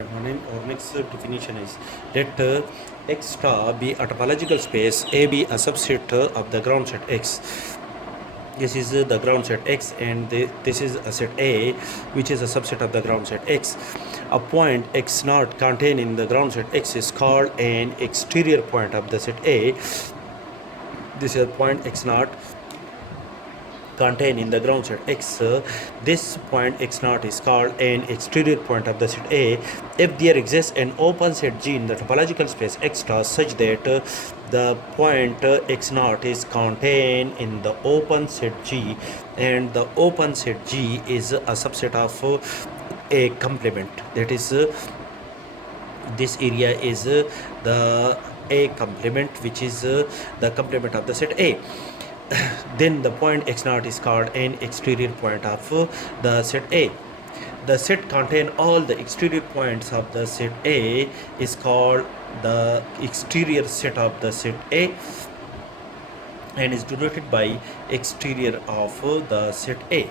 Our next definition is let X star be a topological space, A be a subset of the ground set X. This is the ground set X, and this is a set A, which is a subset of the ground set X. A point X naught contained in the ground set X is called an exterior point of the set A. This is a point X naught contained in the ground set X. This point X naught is called an exterior point of the set A if there exists an open set G in the topological space X star such that the point X naught is contained in the open set G, and the open set G is a subset of a complement. That is, this area is the A complement, which is the complement of the set A. Then the point X naught is called an exterior point of the set A. The set contain all the exterior points of the set A is called the exterior set of the set A and is denoted by exterior of the set A.